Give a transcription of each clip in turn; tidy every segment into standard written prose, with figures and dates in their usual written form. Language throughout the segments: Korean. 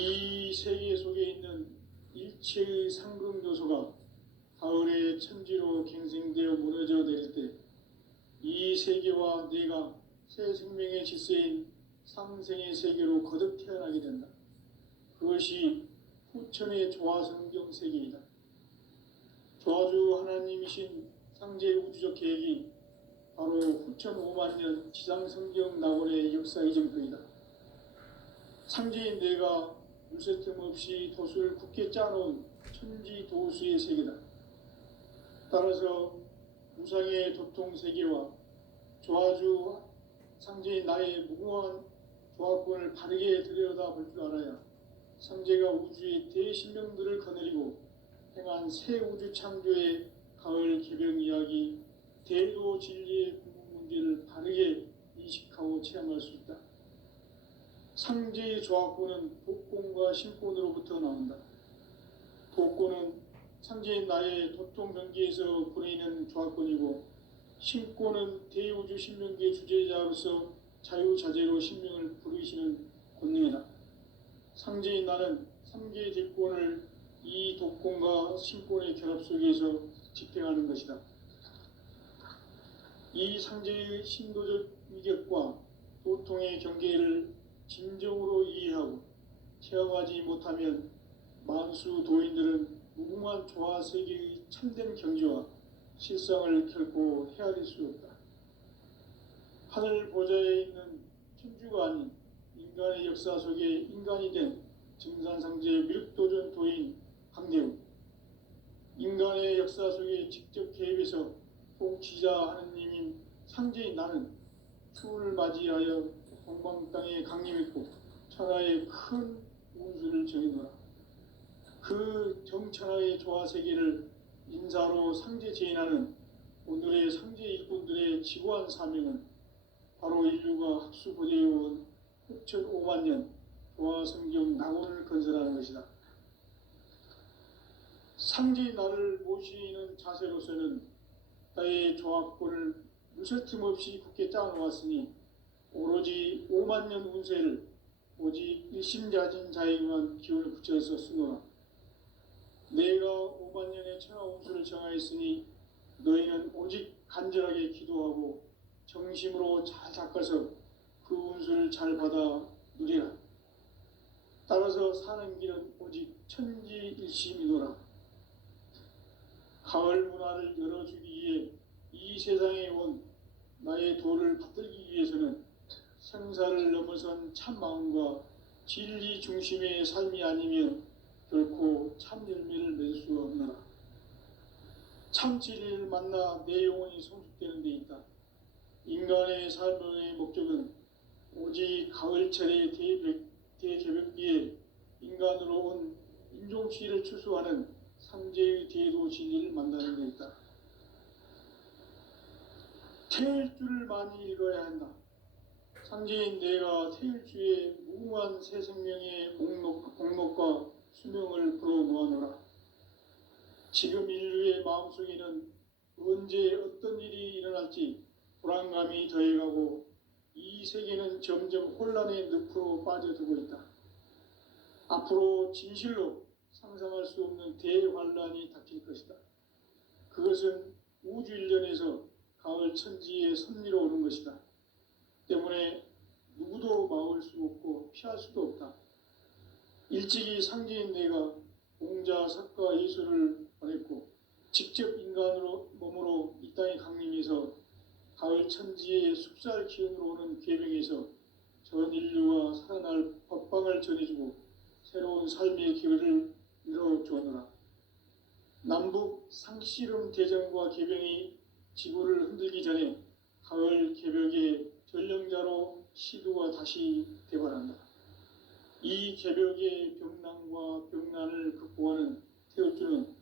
이 세계 속에 있는 일체의 상승요소가 가을의 천지로 갱생되어 무너져 내릴 때 이 세계와 내가 새 생명의 질서인 상생의 세계로 거듭 태어나게 된다. 그것이 후천의 조화성경 세계이다. 조화주 하나님이신 상제의 우주적 계획이 바로 후천 5만 년 지상성경 낙원의 역사 이전표이다. 상제인 내가 물새 틈 없이 돛을 굳게 짜놓은 천지 도수의 세계다. 따라서 우상의 도통 세계와 조화주 상제인 나의 무궁한 조화권을 바르게 들여다볼 줄 알아야 상제가 우주의 대신명들을 거느리고 행한 새 우주 창조의 가을 개병 이야기, 대도 진리의 궁극 문제를 바르게 인식하고 체험할 수 있다. 상제의 조화권은 복권과 신권으로부터 나온다. 복권은 상제인 나의 도통 경계에서 보내는 조화권이고, 신권은 대우주 신명계의 주제자로서 자유자재로 신명을 부르시는 권능이다. 상제인 나는 3개의 대권을 이 독권과 신권의 결합 속에서 집행하는 것이다. 이 상제의 신도적 위격과 도통의 경계를 진정으로 이해하고 체험하지 못하면 만수 도인들은 무궁한 조화 세계의 참된 경지와 실상을 결코 헤아릴 수 없다. 하늘 보좌에 있는 천주가 아닌 인간의 역사 속에 인간이 된 증산상제의 미륵도전 도인 강대우, 인간의 역사 속에 직접 개입해서 통치자 하느님인 상제인 나는 추운을 맞이하여 동방 땅에 강림했고 천하의 큰 운수를 정해놓아 그 정천하의 조화 세계를 인사로 상제 제인하는 오늘의 상제 일꾼들의 지고한 사명은 바로 인류가 학수고대해온 후천 5만 년 조화 성경 낙원을 건설하는 것이다. 상제의 나를 모시는 자세로서는 나의 조합권을 무쇠 틈 없이 굳게 짜놓았으니 오로지 5만 년 운세를 오직 일심자진 자에게만 기운을 붙여서 쓰노라. 내가 5만 년의 천하 운수를 정하였으니 너희는 오직 간절하게 기도하고 정심으로 잘 닦아서 그 운수를 잘 받아 누리라. 따라서 사는 길은 오직 천지일심이노라. 가을 문화를 열어주기 위해 이 세상에 온 나의 도를 받들기 위해서는 생사를 넘어선 참마음과 진리 중심의 삶이 아니면 결코 참 열매를 맺을 수 없노라. 참 진리를 만나 내 영혼이 성숙되는 데 있다. 인간의 삶의 목적은 오직 가을철의 대개벽기에 인간으로 온 인종치를 추수하는 상제의 대도 진리를 만나는 데 있다. 태일주를 많이 읽어야 한다. 상제인 내가 태일주의 무궁한 새 생명의 목록과 수명을 불어놓아노라. 지금 인류의 마음속에는 언제 어떤 일이 일어날지 불안감이 더해가고 이 세계는 점점 혼란의 늪으로 빠져들고 있다. 앞으로 진실로 상상할 수 없는 대환란이 닥칠 것이다. 그것은 우주 일련에서 가을 천지의 섭리로 오는 것이다. 때문에 누구도 막을 수 없고 피할 수도 없다. 일찍이 상제인 내가 공자, 석가, 예수를 보냈고 직접 인간으로 몸으로 이 땅에 강림해서 가을 천지의 숲살 기운으로 오는 계명에서 전 인류가 살아날 법방을 전해주고 새로운 삶의 기회를 이뤄주었노라. 남북 상씨름 대전과 개병이 지구를 흔들기 전에 가을 개벽의 전령자로 시두가 다시 대발한다. 이 개벽의 병난과 병난을 극복하는 태울주는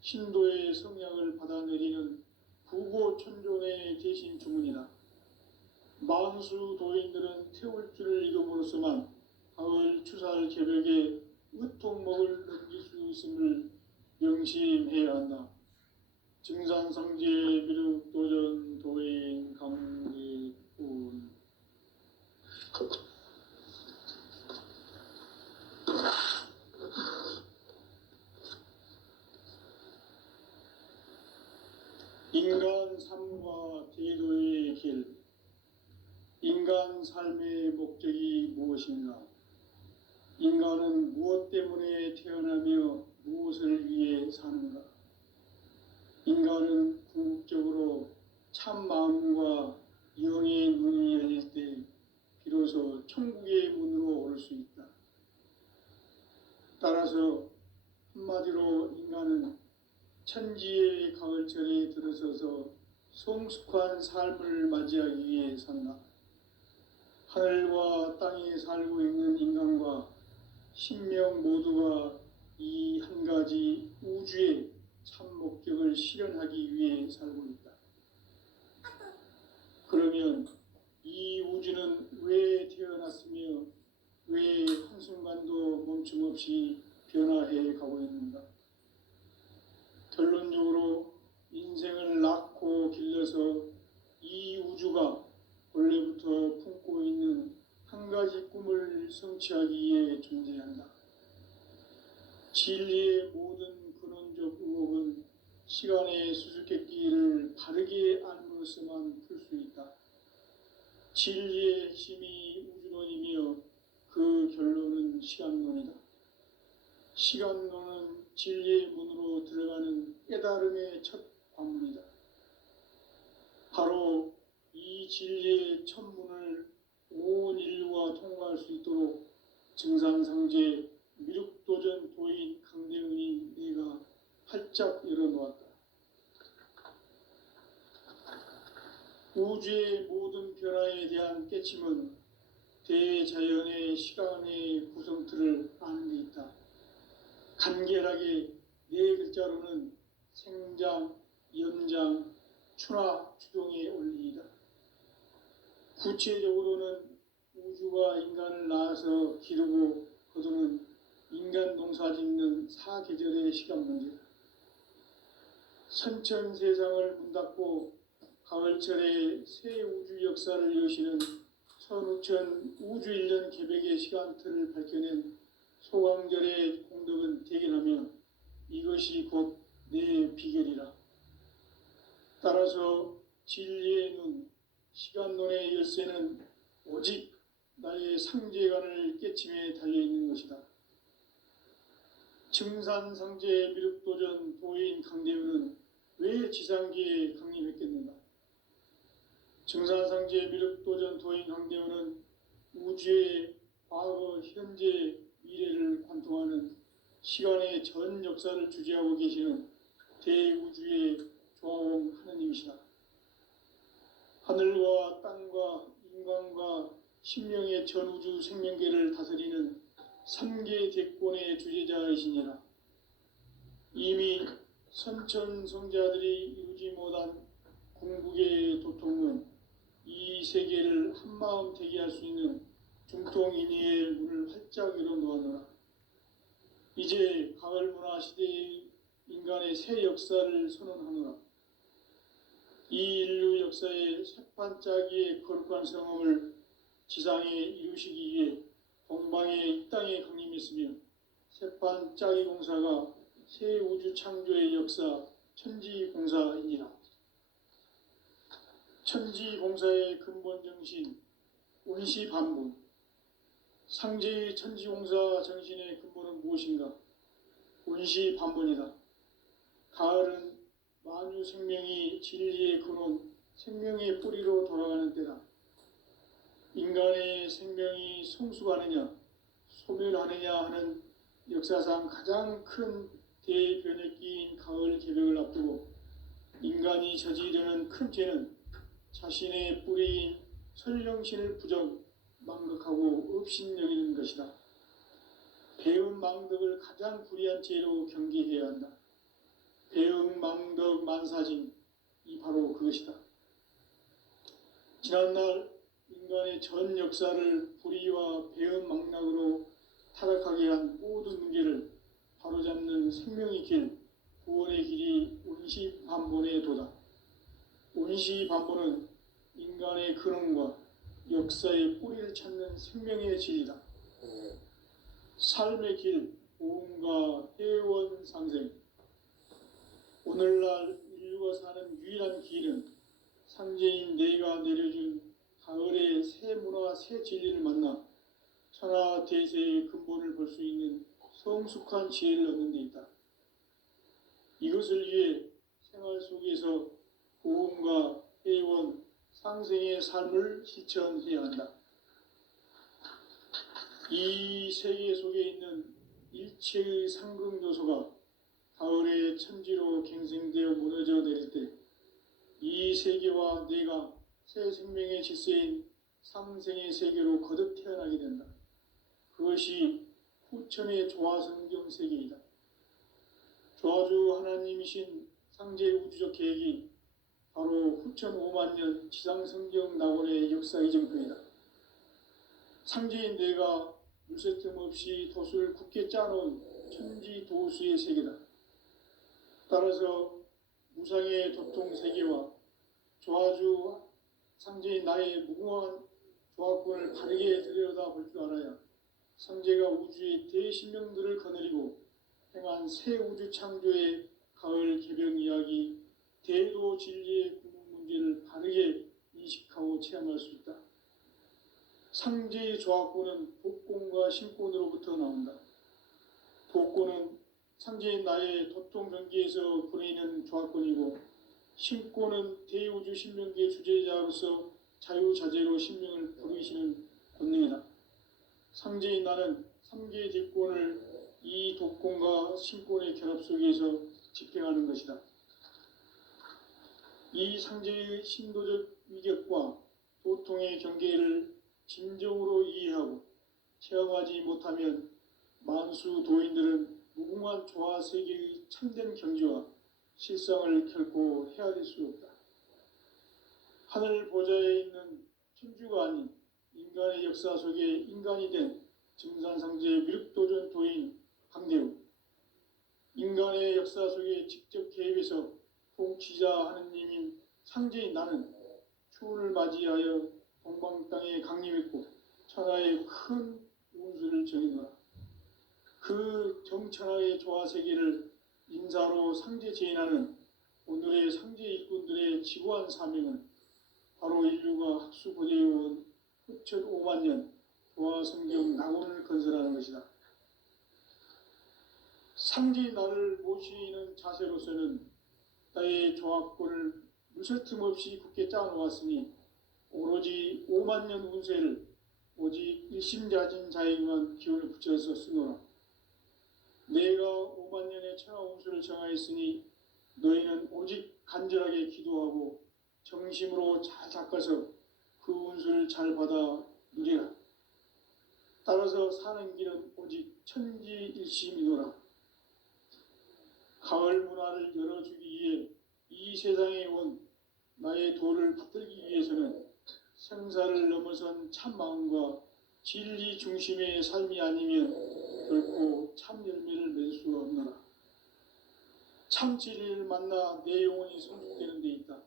신도의 성향을 받아내리는 구고천존의 대신 주문이다. 만수 도인들은 태울주를 읽음으로써만 가을 추살 개벽의 으통목을 넘길 수 있음을 명심해야 한다. 증산상제 미륵도전 도인 강기훈 무엇인가? 인간은 무엇 때문에 태어나며 무엇을 위해 사는가? 인간은 궁극적으로 참 마음과 영의 문이 열릴 때 비로소 천국의 문으로 오를 수 있다. 따라서 한마디로 인간은 천지의 가을철에 들어서서 성숙한 삶을 맞이하기 위해 산다. 하늘과 땅에 살고 있는 인간과 신명 모두가 이 한 가지 우주의 참 목적을 실현하기 위해 살고 있다. 그러면 이 우주는 왜 태어났으며 왜 한순간도 멈춤없이 변화해 가고 있는가? 결론적으로 인생을 낳고 길러서 이 우주가 원래부터 품고 있는 한 가지 꿈을 성취하기 위해 존재한다. 진리의 모든 근원적 의혹은 시간의 수수께끼를 바르게 알므로서만 풀 수 있다. 진리의 핵심이 우주론이며 그 결론은 시간론이다. 시간론은 진리의 문으로 들어가는 깨달음의 첫 관문이다. 바로 이 진리의 첫 문을 온 인류가 통과할 수 있도록 증산상제 미륵도전 도인 강대은이 내가 활짝 열어놓았다. 우주의 모든 변화에 대한 깨침은 대자연의 시간의 구성틀을 아는 데 있다. 간결하게 네 글자로는 생장, 연장, 추나 추동의 원리이다. 구체적으로는 우주가 인간을 낳아서 기르고 거두는 인간 농사 짓는 사계절의 시간 문제다. 선천 세상을 문 닫고 가을철에 새 우주 역사를 여시는 선우천 우주 1년 개백의 시간틀을 밝혀낸 소강절의 공덕은 대견하며 이것이 곧 내 비결이라. 따라서 진리의 눈, 시간론의 열쇠는 오직 나의 상제관을 깨침에 달려있는 것이다. 증산상제 미륵도전 도인 강대우는 왜 지상기에 강림했겠는가? 증산상제 미륵도전 도인 강대우는 우주의 과거, 현재, 미래를 관통하는 시간의 전 역사를 주재하고 계시는 대우주의 조화원 하느님이시다. 하늘과 땅과 인간과 신명의 전우주 생명계를 다스리는 3계 대권의 주재자이시니라. 이미 선천성자들이 이루지 못한 궁극의 도통은 이 세계를 한마음 되게 할 수 있는 중통인의의 문을 활짝 열어놓았노라. 이제 가을 문화 시대의 인간의 새 역사를 선언하노라. 이 인류 역사의 새반짝이의 거룩한 성험을 지상에 이루시기 위해 동방에 이 땅에 강림했으며 새반짝이 공사가 새 우주 창조의 역사 천지공사이니라. 천지공사의 근본 정신 운시반분. 상제의 천지공사 정신의 근본은 무엇인가? 운시반분이다. 가을은 만유 생명이 진리의 근원, 생명의 뿌리로 돌아가는 때다. 인간의 생명이 성숙하느냐, 소멸하느냐 하는 역사상 가장 큰 대변혁기인 가을 개벽을 앞두고 인간이 저지르는 큰 죄는 자신의 뿌리인 설령신을 부정, 망극하고 업신여기는 것이다. 배은 망덕을 가장 불의한 죄로 경계해야 한다. 배응 망덕 만사진, 이 바로 그것이다. 지난날 인간의 전 역사를 불의와 배응 망락으로 타락하게 한 모든 문제를 바로잡는 생명의 길, 구원의 길이 운시반본의 도다. 운시반본은 인간의 근원과 역사의 뿌리를 찾는 생명의 질이다. 삶의 길, 보험과 회원 상생. 오늘날 인류가 사는 유일한 길은 상제인 내가 내려준 가을의 새 문화, 새 진리를 만나 천하 대세의 근본을 볼 수 있는 성숙한 지혜를 얻는 데 있다. 이것을 위해 생활 속에서 고음과 회원, 상생의 삶을 실천해야 한다. 이 세계 속에 있는 일체의 상극 요소가 가을의 천지로 갱생되어 무너져 내릴 때 이 세계와 내가 새 생명의 질서인 상생의 세계로 거듭 태어나게 된다. 그것이 후천의 조화성경 세계이다. 조화주 하나님이신 상제 우주적 계획이 바로 후천 5만 년 지상성경 낙원의 역사의 정표이다. 상제인 내가 물새 틈 없이 도수를 굳게 짜놓은 천지 도수의 세계다. 따라서 무상의 도통 세계와 조화주 상제인 나의 무궁한 조화권을 바르게 들여다볼 줄 알아야 상제가 우주의 대신명들을 거느리고 행한 새 우주 창조의 가을 개병 이야기, 대도 진리의 구분 문제를 바르게 인식하고 체험할 수 있다. 상제의 조화권은 복권과 신권으로부터 나온다. 복권은 상제인 나의 도통 경계에서 보내는 조화권이고, 신권은 대우주 신명기의 주제자로서 자유자재로 신명을 부르시는 권능이다. 상제인 나는 3개의 뒷권을 이 독권과 신권의 결합 속에서 집행하는 것이다. 이 상제의 신도적 위격과 도통의 경계를 진정으로 이해하고 체험하지 못하면 만수 도인들은 무궁한 조화 세계의 참된 경지와 실상을 결코 헤아릴 수 없다. 하늘 보좌에 있는 천주가 아닌 인간의 역사 속에 인간이 된 증산상제의 미륵도전 도인 강대우, 인간의 역사 속에 직접 개입해서 통치자 하느님인 상제인 나는 추운을 맞이하여 동방 땅에 강림했고 천하의 큰 운수를 정해놓아 그 정천하의 조화 세계를 인사로 상제 제인하는 오늘의 상제 일꾼들의 지구한 사명은 바로 인류가 학수고대해온 후천 5만 년 조화 성경 낙원을 건설하는 것이다. 상제의 나를 모시는 자세로서는 나의 조화권을 무쇠 틈 없이 굳게 짜놓았으니 오로지 5만 년 운세를 오직 일심자진 자에게만 기운을 붙여서 쓰노라. 내가 5만 년의 천하 운수를 정하였으니 너희는 오직 간절하게 기도하고 정심으로 잘 닦아서 그 운수를 잘 받아 누리라. 따라서 사는 길은 오직 천지일심이노라. 가을 문화를 열어주기 위해 이 세상에 온 나의 도를 받들기 위해서는 생사를 넘어선 참 마음과 진리 중심의 삶이 아니면 결코 참 열매를 맺을 수가 없노라. 참 진리를 만나 내 영혼이 성숙되는 데 있다.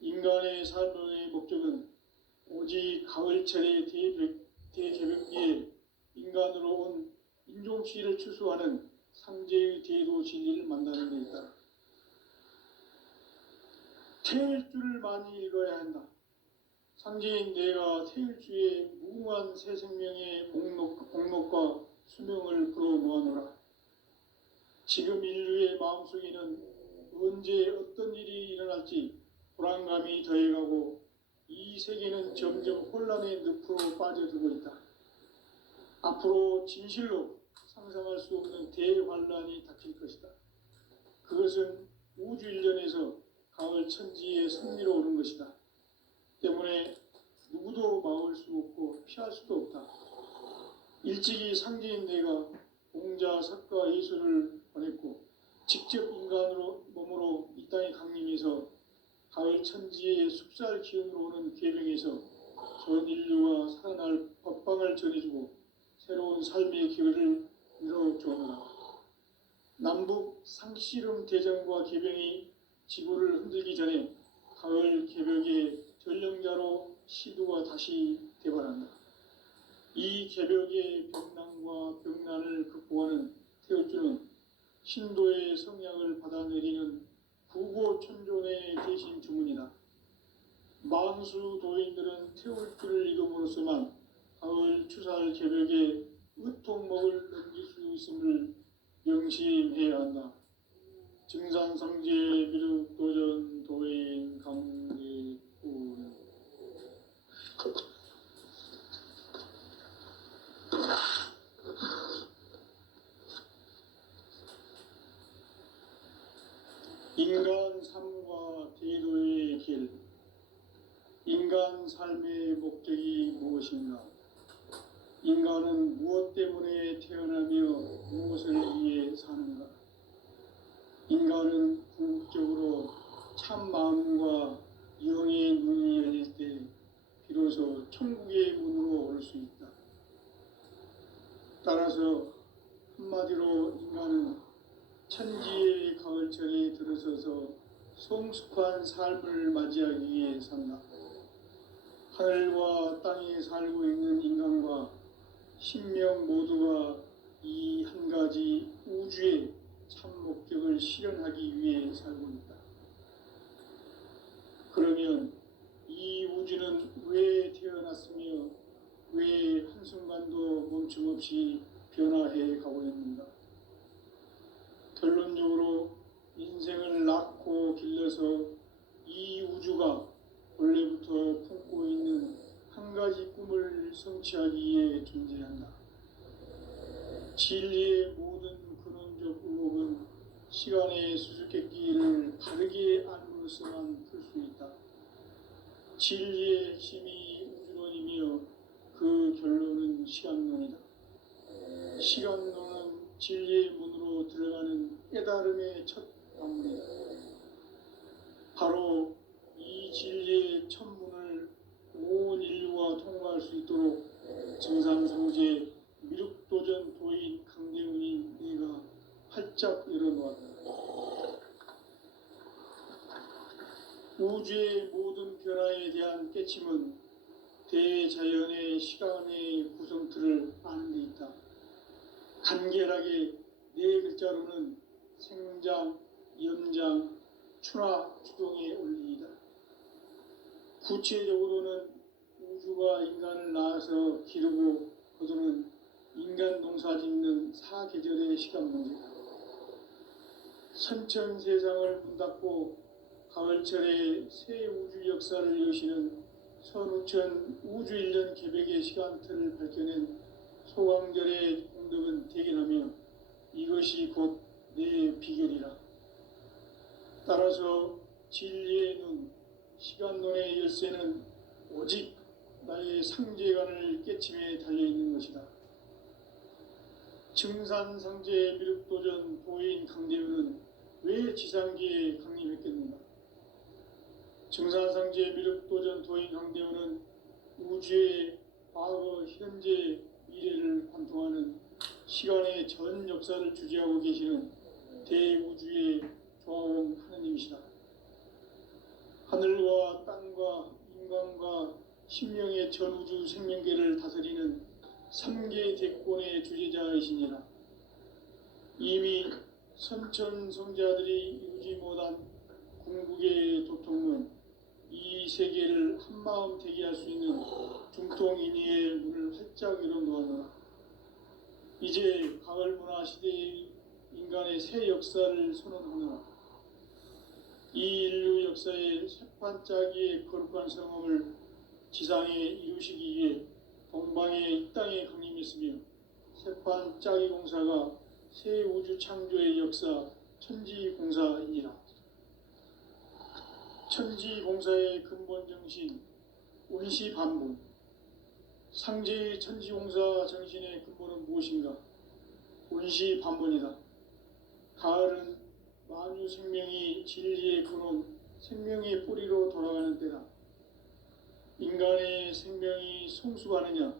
인간의 삶의 목적은 오직 가을철의 대개벽기에 인간으로 온 인종시를 추수하는 상제의 대도 진리를 만나는 데 있다. 태일주를 많이 읽어야 한다. 상제인 내가 태일주의 무궁한 새 생명의 목록과 수명을 풀어 모아놓으라. 지금 인류의 마음속에는 언제 어떤 일이 일어날지 불안감이 더해가고 이 세계는 점점 혼란의 늪으로 빠져들고 있다. 앞으로 진실로 상상할 수 없는 대환란이 닥칠 것이다. 그것은 우주 일련에서 가을 천지의 승리로 오는 것이다. 때문에 누구도 막을 수 없고 피할 수도 없다. 일찍이 상제인 내가 공자, 석가, 예수를 보냈고 직접 인간으로 몸으로 이 땅에 강림해서 가을 천지의 숲살 기운으로 오는 계명에서 전 인류가 살아날 법방을 전해주고 새로운 삶의 기회를 이뤄주었노라. 남북 상씨름 대전과 계병이 지구를 흔들기 전에 가을 개벽의 전령자로 시두가 다시 대발한다. 이 개벽의 병난과 병난을 극복하는 태울주는 신도의 성향을 받아내리는 부고천존의 대신 주문이다. 만수 도인들은 태울주를 이름으로서만 가을 추사를 개벽에 으통목을 넘길 수 있음을 명심해야 한다. 증산상제 비륵 도전 도인 강대훈. 인간 삶과 대도의 길. 인간 삶의 목적이 무엇인가? 인간은 무엇 때문에 태어나며 무엇을 위해 사는가? 인간은 궁극적으로 참 마음과 영의 눈이 열릴 때 비로소 천국의 문으로 올 수 있다. 따라서 한마디로 인간은 천지의 가을철에 들어서서 성숙한 삶을 맞이하기 위해 산다. 하늘과 땅에 살고 있는 인간과 신명 모두가 이 한 가지 우주의 참 목적을 실현하기 위해 살고 있다. 그러면 이 우주는 왜 태어났으며 왜 한순간도 멈춤 없이 변화해 가고 있는가? 결론적으로 인생을 낳고 길러서 이 우주가 원래부터 품고 있는 한 가지 꿈을 성취하기 위해 존재한다. 진리의 모든 근원적 의혹은 시간의 수수께끼를 바르게 알므로서만 풀 수 있다. 진리의 핵심이 우주론이며 그 결론은 시간론이다. 시간론은 진리의 문으로 들어가는 깨달음의 첫 관문이다. 바로 이 진리의 첫 문을 온 인류가 통과할 수 있도록 증산상제 미륵도전 도인 강대훈이 내가 활짝 열어놓았다. 우주의 모든 변화에 대한 깨침은 대자연의 시간의 구성틀을 아는 데 있다. 간결하게 네 글자로는 생장, 연장, 추나 추동의 원리이다. 구체적으로는 우주가 인간을 낳아서 기르고 거두는 인간 농사 짓는 사계절의 시간 문제다. 선천 세상을 문닫고 가을철에 새 우주 역사를 여시는 선우천 우주 1년 개벽의 시간틀을 밝혀낸 소강절의 공덕은 대견하며 이것이 곧 내 비결이라. 따라서 진리의 눈, 시간론의 열쇠는 오직 나의 상제관을 깨침에 달려있는 것이다. 증산상제 미륵도전 도인 강대훈은 왜 지상기에 강림했겠는가? 증산상제 미륵도전 도인 강대훈은 우주의 과거, 현재, 미래를 관통하는 시간의 전 역사를 주재하고 계시는 대우주의 조화원 하느님이시다. 하늘과 땅과 인간과 신명의 전우주 생명계를 다스리는 3계 대권의 주제자이시니라. 이미 선천성자들이 이루지 못한 궁극의 도통은 이 세계를 한마음 되게 할 수 있는 중통인의의 문을 활짝 열어놓았노라. 이제 가을 문화 시대의 인간의 새 역사를 선언하노라. 이 인류 역사의 새판짜기의 거룩한 성험을 지상에 이루시기 위해 동방의 이 땅에 강림했으며 새판짜기 공사가 새 우주 창조의 역사 천지공사이니라. 천지공사의 근본 정신 운시반분. 상제의 천지공사 정신의 근본은 무엇인가? 운시반분이다. 가을은 만유 생명이 진리의 근원, 생명의 뿌리로 돌아가는 때다. 인간의 생명이 성숙하느냐,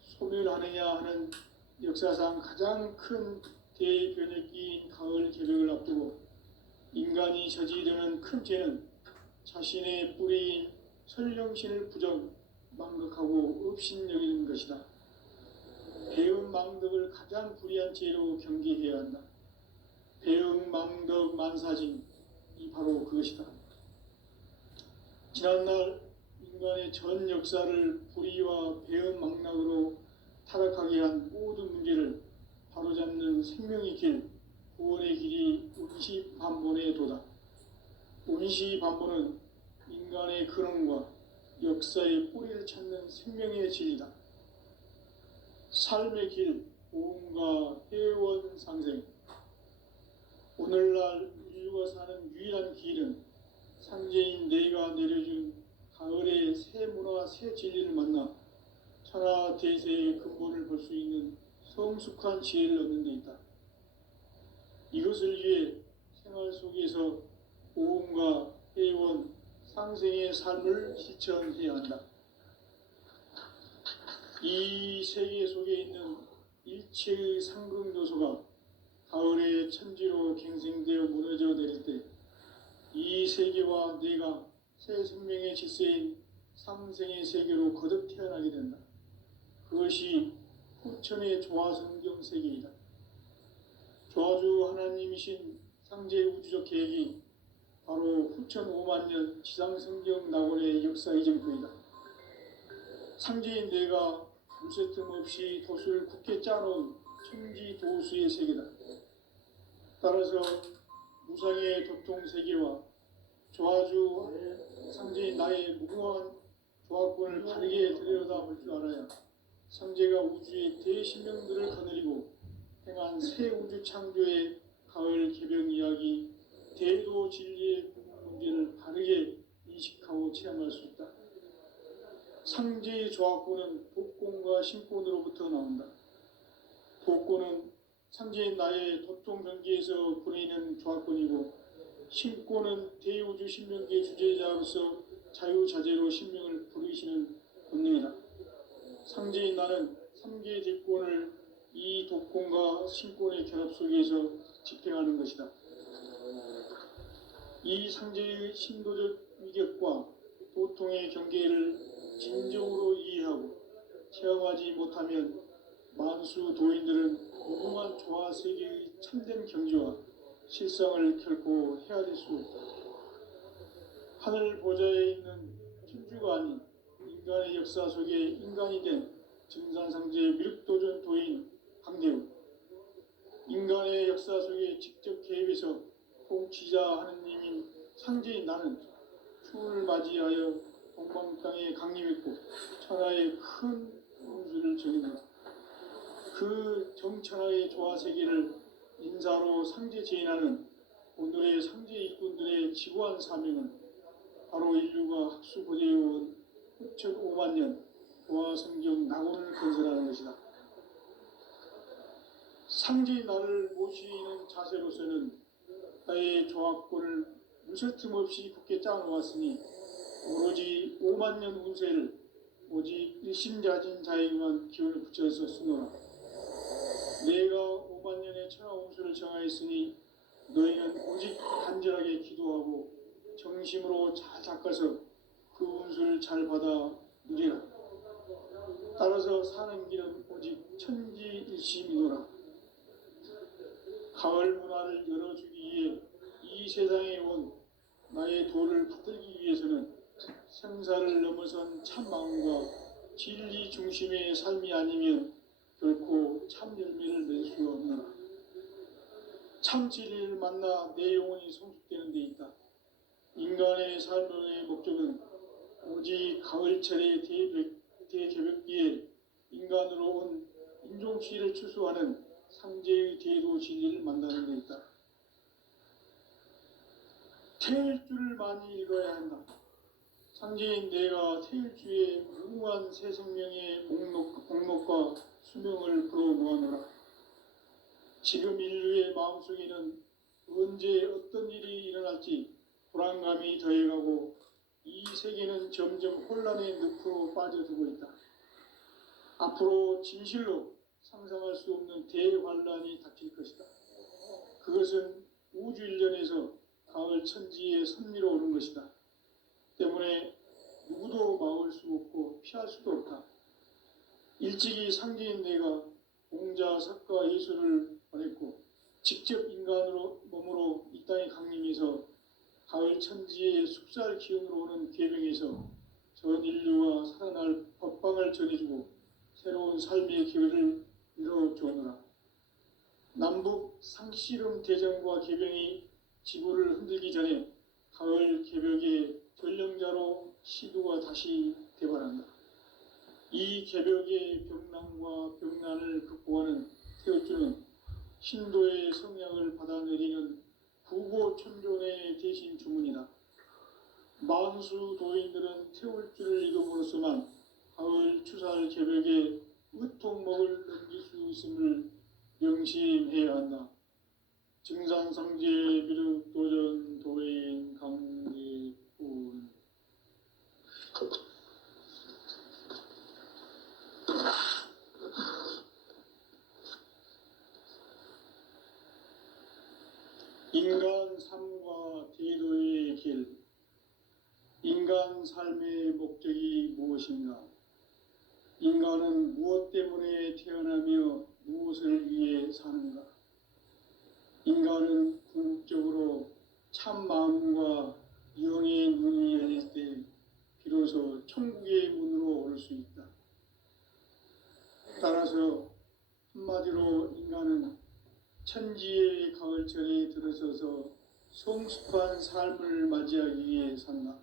소멸하느냐 하는 역사상 가장 큰 대변혁기인 가을 개벽을 앞두고 인간이 저지르는 큰 죄는 자신의 뿌리인 설령신을 부정, 망극하고 업신여기는 것이다. 배음 망덕을 가장 불의한 죄로 경계해야 한다. 배음 망덕 만사징, 이 바로 그것이다. 지난날 인간의 전 역사를 불의와 배음 망락으로 타락 심각하게 한 모든 문제를 바로잡는 생명의 길, 구원의 길이 운시반본에 도다. 운시반본은 인간의 근원과 역사의 뿌리를 찾는 생명의 진리다. 삶의 길, 보험과 회원 상생. 오늘날 인류가 사는 유일한 길은 상제인 내가 내려준 가을의 새 문화, 새 진리를 만나 천하 대세의 근본을 볼 수 있는 성숙한 지혜를 얻는 데 있다. 이것을 위해 생활 속에서 보험과 회원, 상생의 삶을 실천해야 한다. 이 세계 속에 있는 일체의 상극 요소가 가을의 천지로 갱생되어 무너져 내릴 때 이 세계와 내가 새 생명의 질서인 상생의 세계로 거듭 태어나게 된다. 그것이 후천의 조화성경 세계이다. 조화주 하나님이신 상제 우주적 계획이 바로 후천 5만 년 지상성경 낙원의 역사의 전부이다. 상제인 내가 물새 틈 없이 돛을 굳게 짜놓은 천지 도수의 세계다. 따라서 무상의 도통 세계와 조화주 상제인 나의 무궁한 조화권을 바르게 들여다볼 줄 알아야 상제가 우주의 대신명들을 거느리고 행한 새 우주 창조의 가을 개병 이야기, 대도 진리의 문제를 바르게 인식하고 체험할 수 있다. 상제의 조화권은 복권과 신권으로부터 나온다. 복권은 상제인 나의 도통 경계에서 보내는 조화권이고, 신권은 대우주 신명계의 주제자로서 자유자재로 신명을 부르시는 본능이다. 상제인 나는 3개의 대권을 이 독권과 신권의 결합 속에서 집행하는 것이다. 이 상제의 신도적 위격과 도통의 경계를 진정으로 이해하고 체험하지 못하면 만수 도인들은 무궁한 조화 세계의 참된 경지와 실상을 결코 헤아릴 수 없다. 하늘 보좌에 있는 천주가 아닌 인간의 역사 속에 인간이 된 증산상제의 미륵도전 도인 강대우, 인간의 역사 속에 직접 개입해서 통치자 하느님인 상제인 나는 추운을 맞이하여 동방 땅에 강림했고 천하의 큰 운수를 정했다. 그 정천하의 조화 세계를 인사로 상제 제인하는 오늘의 상제 일꾼들의 지구한 사명은 바로 인류가 학수고대해온 후천 5만 년 조화성경 낙원을 건설하는 것이다. 상제의 나를 모시는 자세로서는 나의 조화권을 무쇠틈 없이 굳게 짜놓았으니 오로지 5만 년 운세를 오직 일심자진 자에게만 기운을 붙여서 쓰노라. 내가 5만 년의 천하 운수를 정하였으니 너희는 오직 간절하게 기도하고 정심으로 잘 닦아서 그 운수를 잘 받아 누리라. 따라서 사는 길은 오직 천지일심이노라. 가을 문화를 열어주기 위해 이 세상에 온 나의 도를 받들기 위해서는 생사를 넘어선 참 마음과 진리 중심의 삶이 아니면 결코 참 열매를 맺을 수가 없노라. 참 진리를 만나 내 영혼이 성숙되는 데 있다. 인간의 삶의 목적은 오직 가을철의 대개벽기에 인간으로 온 인종치를 추수하는 상제의 대도 진리를 만나는 데 있다. 태일주를 많이 읽어야 한다. 상제인 내가 태일주의 무궁한 새 생명의 목록과 수명을 불어모아노라. 지금 인류의 마음속에는 언제 어떤 일이 일어날지 불안감이 더해가고 이 세계는 점점 혼란의 늪으로 빠져들고 있다. 앞으로 진실로 상상할 수 없는 대환란이 닥칠 것이다. 그것은 우주 일련에서 가을 천지의 섭리로 오는 것이다. 때문에 누구도 막을 수 없고 피할 수도 없다. 일찍이 상제인 내가 공자, 석가, 예수를 보냈고 직접 인간으로 몸으로 이 땅에 강림해서 가을 천지의 숙살 기운으로 오는 계명에서 전 인류와 살아날 법방을 전해주고 새로운 삶의 기회를 열어주오노라. 남북 상씨름 대전과 개병이 지구를 흔들기 전에 가을 개벽의 전령자로 시도가 다시 대발한다. 이 개벽의 병난과 병난을 극복하는 태어주는 신도의 성량을 받아내리는 부고천존의 대신 주문이다. 만수 도인들은 태울주를 읽음으로써만 가을 추살 개벽의 으통목을 넘길 수 있음을 명심해야 한다. 증산상제 비륵도전 도인 강대군. 인간 삶과 대도의 길. 인간 삶의 목적이 무엇인가? 인간은 무엇 때문에 태어나며 무엇을 위해 사는가? 인간은 궁극적으로 참 마음과 영의 눈이 열릴 때 비로소 천국의 문으로 오를 수 있다. 따라서 한마디로 인간은 천지의 가을철에 들어서서 성숙한 삶을 맞이하기 위해 산다.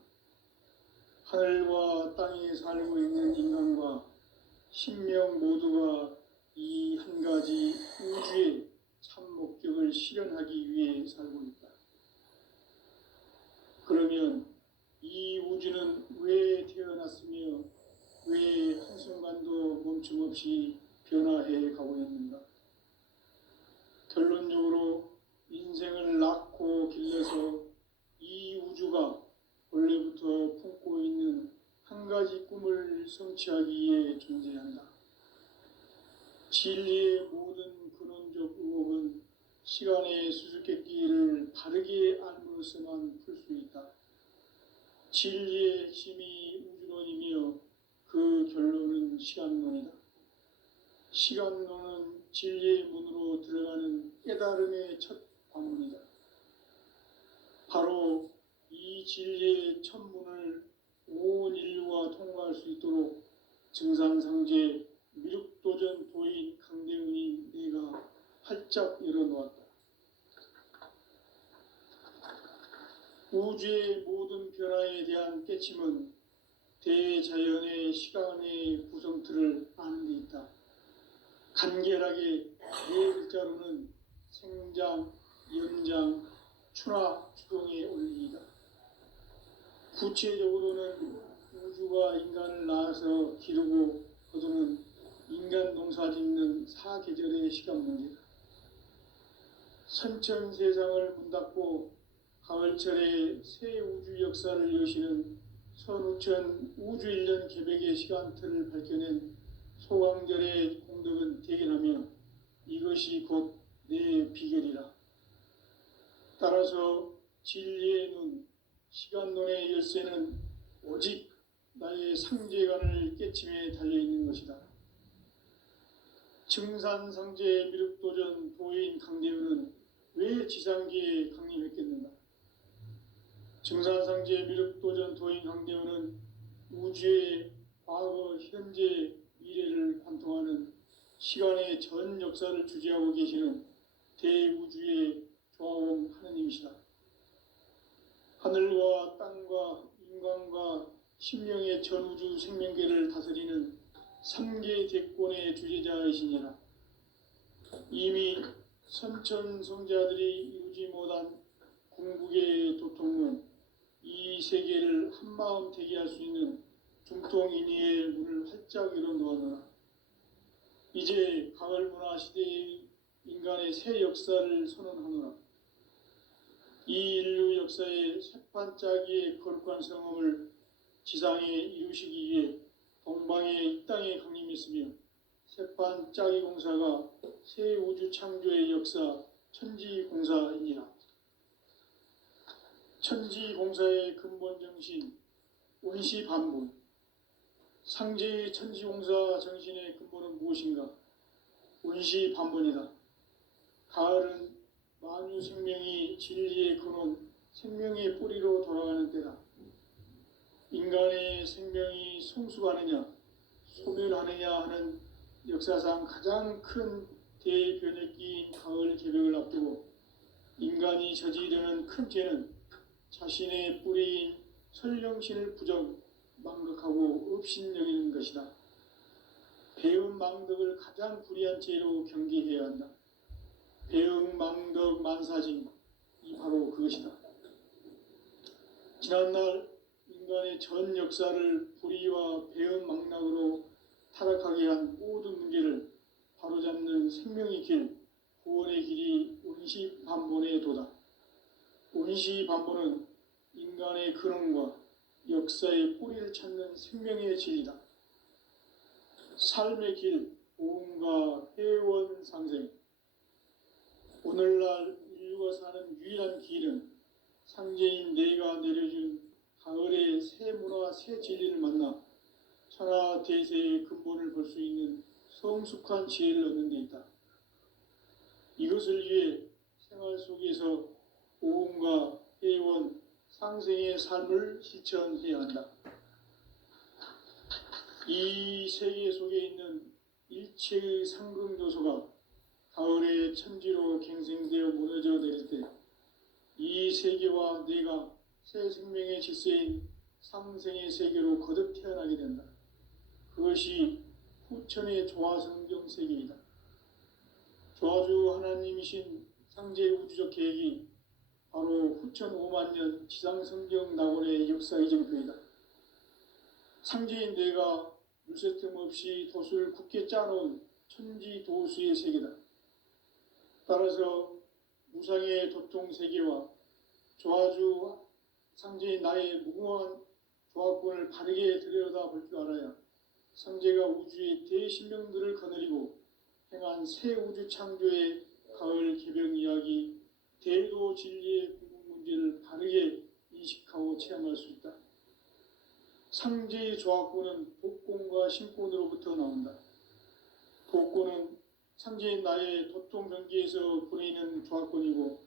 하늘과 땅에 살고 있는 인간과 신명 모두가 이 한 가지 우주의 참 목적을 실현하기 위해 살고 있다. 그러면 이 우주는 왜 태어났으며 왜 한순간도 멈춤없이 변화해 가고 있는가? 결론적으로 인생을 낳고 길러서 이 우주가 원래부터 품고 있는 한 가지 꿈을 성취하기 위해 존재한다. 진리의 모든 근원적 의혹은 시간의 수수께끼를 바르게 알므로서만 풀 수 있다. 진리의 핵심이 우주론이며 그 결론은 시간론이다. 시간론은 진리의 문으로 들어가는 깨달음의 첫 관문이다. 바로 이 진리의 첫 문을 온 인류가 통과할 수 있도록 증산상제 미륵도전 도인 강대훈이 내가 활짝 열어놓았다. 우주의 모든 변화에 대한 깨침은 대자연의 시간의 구성틀을 아는 데 있다. 간결하게 네 글자로는 생장, 연장, 추나 추동의 원리이다. 구체적으로는 우주가 인간을 낳아서 기르고 거두는 인간 농사 짓는 사계절의 시간 문제다. 선천 세상을 문닫고 가을철에 새 우주 역사를 여시는 선우천 우주 1년 개벽의 시간틀을 밝혀낸 소강절의 공덕은 대견하며 이것이 곧 내 비결이라. 따라서 진리의 눈, 시간론의 열쇠는 오직 나의 상제관을 깨침에 달려있는 것이다. 증산상제 미륵도전 도인 강대훈은 왜 지상계에 강림했겠는가? 증산상제 미륵도전 도인 강대훈은 우주의 과거, 현재, 미래를 관통하는 시간의 전 역사를 주재하고 계시는 대우주의 조화원 하느님이시다. 하늘과 땅과 인간과 심령의 전우주 생명계를 다스리는 3계 대권의 주재자이시니라. 이미 선천성자들이 이루지 못한 궁극의 도통론, 이 세계를 한마음 되게 할 수 있는 중통인의의 문을 활짝 열어놓았노라. 이제 가을 문화 시대의 인간의 새 역사를 선언하노라. 이 인류 역사의 새판짜기의 거룩한 성험을 지상에 이루시기 위해 동방의 이 땅에 강림했으며 새판짜기 공사가 새 우주 창조의 역사 천지공사이니라. 천지공사의 근본 정신 원시반분. 상제의 천지공사 정신의 근본은 무엇인가? 원시반분이다. 가을은 만유 생명이 진리의 근원, 생명의 뿌리로 돌아가는 때다. 인간의 생명이 성숙하느냐, 소멸하느냐 하는 역사상 가장 큰 대변혁기인 가을 개벽을 앞두고 인간이 저지르는 큰 죄는 자신의 뿌리인 설령신을 망각하고 업신여기는 것이다. 배은 망덕을 가장 불의한 죄로 경계해야 한다. 배은 망덕 만사진, 이 바로 그것이다. 지난날 인간의 전 역사를 불의와 배은 망락으로 타락하게 한 모든 문제를 바로잡는 생명의 길, 구원의 길이 온시반본의 도다. 온시반본은 인간의 근원과 역사의 뿌리를 찾는 생명의 진리다. 삶의 길, 보험과 회원 상생. 오늘날 인류가 사는 유일한 길은 상제인 내가 내려준 가을의 새 문화, 새 진리를 만나 천하 대세의 근본을 볼 수 있는 성숙한 지혜를 얻는 데 있다. 이것을 위해 생활 속에서 보험과 회원, 상생의 삶을 실천해야 한다. 이 세계 속에 있는 일체의 상금 요소가 가을의 천지로 갱생되어 무너져 내릴 때 이 세계와 내가 새 생명의 질서인 상생의 세계로 거듭 태어나게 된다. 그것이 후천의 조화성경 세계이다. 조화주 하나님이신 상제 우주적 계획이 바로 후천 5만 년 지상성경 낙원의 역사 이정표이다. 상제인 내가 물새 틈 없이 도수를 굳게 짜놓은 천지 도수의 세계다. 따라서 무상의 도통 세계와 조화주 상제인 나의 무궁한 조화권을 바르게 들여다볼 줄 알아야 상제가 우주의 대신명들을 거느리고 행한 새 우주 창조의 가을 개벽 이야기, 대도 진리의 궁극 문제를 바르게 인식하고 체험할 수 있다. 상제의 조화권은 복권과 신권으로부터 나온다. 복권은 상제인 나의 도통 경계에서 부리는 조화권이고,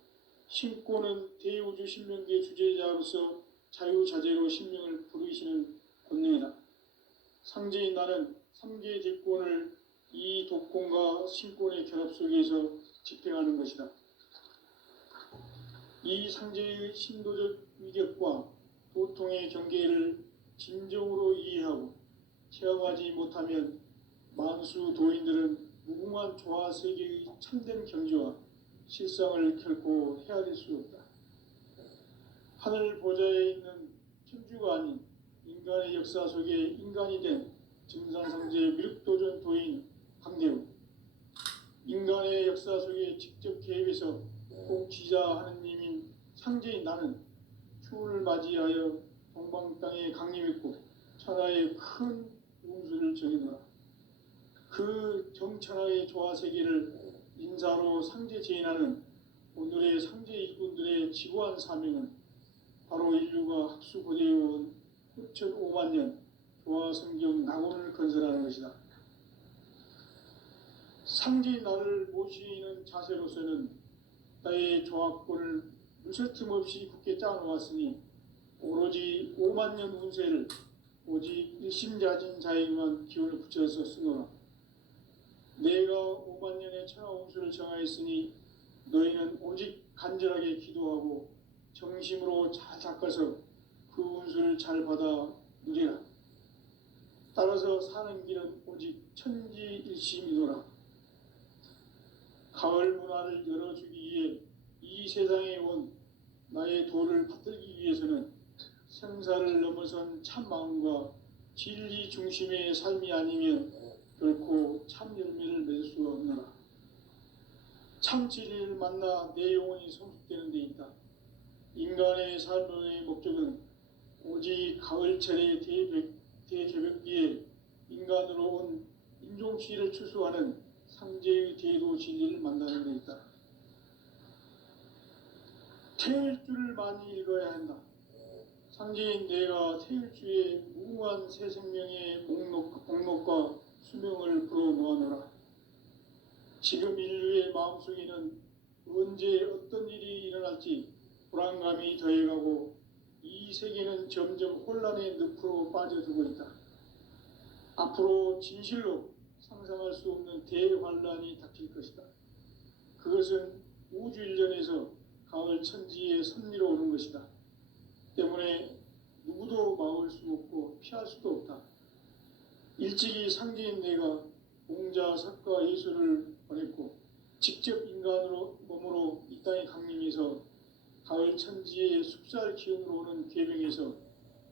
신권은 대우주 신명계의 주제자로서 자유자재로 신명을 부르시는 권능이다. 상제인 나는 3개의 대권을 이 독권과 신권의 결합 속에서 집행하는 것이다. 이 상제의 신도적 위격과 도통의 경계를 진정으로 이해하고 체험하지 못하면 만수 도인들은 무궁한 조화 세계의 참된 경지와 실상을 결코 헤아릴 수 없다. 하늘 보좌에 있는 천주가 아닌 인간의 역사 속에 인간이 된 증산상제 미륵도전 도인 강대우, 인간의 역사 속에 직접 개입해서 복지자 하느님인 상제인 나는 추운을 맞이하여 동방 땅에 강림했고 천하의 큰 운수를 정해놓아 그 정천하의 조화 세계를 인사로 상제 제인하는 오늘의 상제 일꾼들의 지고한 사명은 바로 인류가 학수고대해온 후천 5만 년 조화 성경 낙원을 건설하는 것이다. 상제인 나를 모시는 자세로서는 나의 조화권을 물새틈 없이 굳게 짜놓았으니 오로지 5만 년 운세를 오직 일심자진 자에게만 기운을 붙여서 쓰노라. 내가 5만 년의 천하 운수를 정하였으니 너희는 오직 간절하게 기도하고 정심으로 잘 닦아서 그 운수를 잘 받아 누리라. 따라서 사는 길은 오직 천지일심이노라. 가을 문화를 열어주기 위해 이 세상에 온 나의 도를 받들기 위해서는 생사를 넘어선 참 마음과 진리 중심의 삶이 아니면 결코 참 열매를 맺을 수가 없노라. 참 진리를 만나 내 영혼이 성숙되는 데 있다. 인간의 삶의 목적은 오직 가을철의 대개벽기에 인간으로 온 인종시를 추수하는 상제의 대도 진리를 만나는 데 있다. 태일주를 많이 읽어야 한다. 상제인 내가 태일주의 무궁한 새 생명의 목록과 수명을 불어놓아노라. 지금 인류의 마음속에는 언제 어떤 일이 일어날지 불안감이 더해가고 이 세계는 점점 혼란의 늪으로 빠져들고 있다. 앞으로 진실로 상상할 수 없는 대환란이 닥칠 것이다. 그것은 우주 일련에서 가을 천지의 섭리로 오는 것이다. 때문에 누구도 막을 수 없고 피할 수도 없다. 일찍이 상제인 내가 공자, 석가, 예수를 보냈고 직접 인간으로 몸으로 이 땅에 강림해서 가을 천지의 숲살 기운으로 오는 계명에서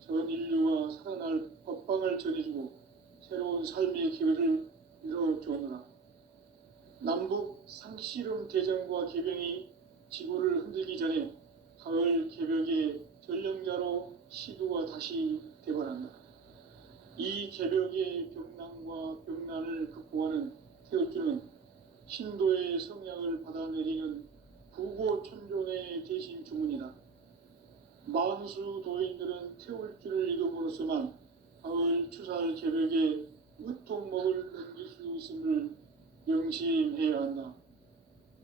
전 인류가 살아날 법방을 전해주고 새로운 삶의 기회를 열어주었노라. 남북 상씨름 대전과 계병이 지구를 흔들기 전에 가을 개벽의 전령자로 시두가 다시 대발한다. 이 개벽의 병난과 병난을 극복하는 태울주는 신도의 성량을 받아내리는 부고천존의 대신 주문이다. 만수 도인들은 태울주를 이름으로서만 가을 추살 개벽의 으통목을 넘길 수 있음을 명심해야 한다.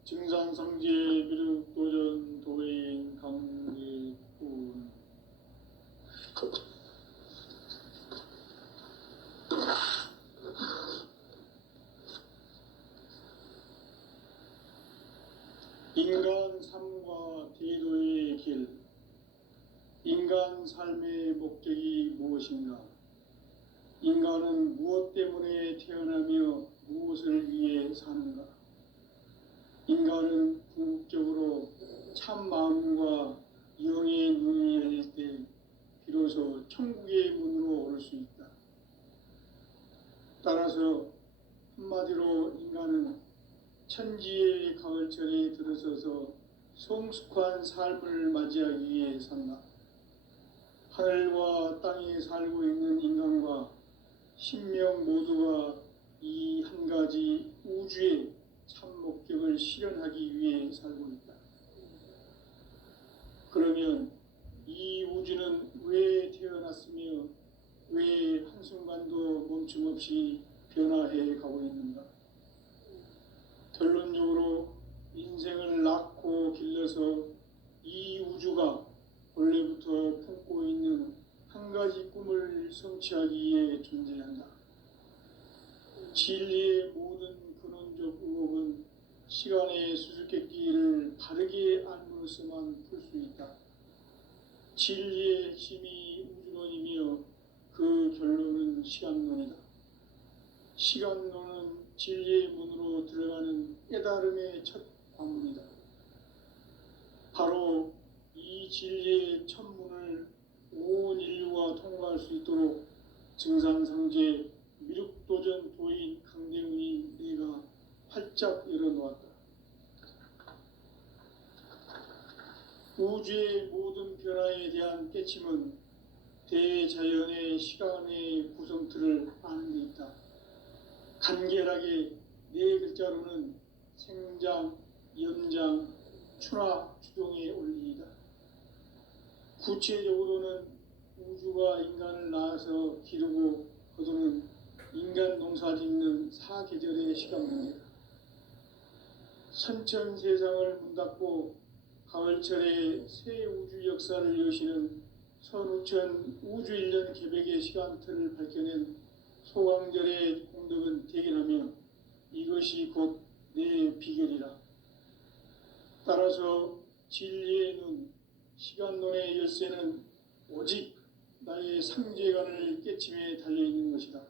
증산성제 미륵도전 도인 강대군. 인간 삶과 대도의 길. 인간 삶의 목적이 무엇인가? 인간은 무엇 때문에 태어나며 무엇을 위해 사는가? 인간은 궁극적으로 참 마음과 영의 눈이 열릴 때 비로소 천국의 문으로 오를 수 있다. 따라서 한마디로 인간은 천지의 가을철에 들어서서 성숙한 삶을 맞이하기 위해 산다. 하늘과 땅에 살고 있는 인간과 신명 모두가 이 한 가지 우주의 참 목적을 실현하기 위해 살고 있다. 그러면 이 우주는 왜 태어났으며 왜 한순간도 멈춤없이 변화해 가고 있는가? 결론적으로 인생을 낳고 길러서 이 우주가 원래부터 품고 있는 한 가지 꿈을 성취하기 위해 존재한다. 진리의 모든 근원적 의혹은 시간의 수수께끼를 바르게 알므로서만 풀 수 있다. 진리의 핵심이 우주론이며 그 결론은 시간론이다. 시간론은 진리의 문으로 들어가는 깨달음의 첫 관문이다. 바로 이 진리의 첫 문을 온 인류가 통과할 수 있도록 증산상제 미륵도전 도인 강대훈이 내가 활짝 열어놓았다. 우주의 모든 변화에 대한 깨침은 대자연의 시간의 구성틀을 아는 데 있다. 간결하게 네 글자로는 생장, 연장, 추나 추동의 원리이다. 구체적으로는 우주가 인간을 낳아서 기르고 거두는 인간 농사 짓는 사계절의 시간 문제다. 선천 세상을 문닫고 가을철에 새 우주 역사를 여시는 선우천 우주 일년 개벽의 시간틀을 밝혀낸 소강절의 공덕은 대견하며 이것이 곧 내 비결이라. 따라서 진리의 눈, 시간론의 열쇠는 오직 나의 상제관을 깨침에 달려있는 것이다.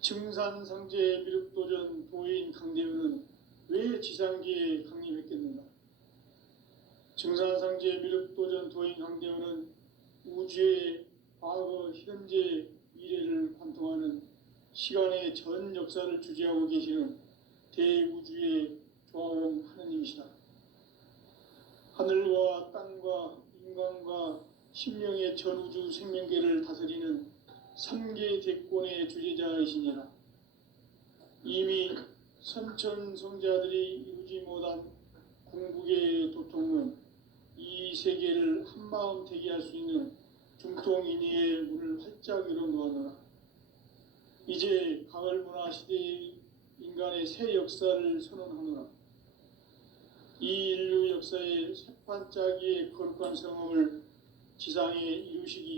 증산상제 미륵도전 도인 강대훈은 왜 지상기에 강림했겠는가? 증산상제 미륵도전 도인 강대훈은 우주의 과거, 현재, 미래를 관통하는 시간의 전 역사를 주재하고 계시는 대우주의 조화원 하느님이시다. 하늘과 땅과 인간과 신명의 전우주 생명계를 다스리는 3계 대권의 주재자이시니라. 이미 선천성자들이 이루지 못한 궁극의 도통은 이 세계를 한마음 되게 할 수 있는 중통인의의 문을 활짝 열어놓았노라. 이제 가을 문화 시대의 인간의 새 역사를 선언하노라. 이 인류 역사의 새판짜기의 거룩한 성험을 지상에 이루시기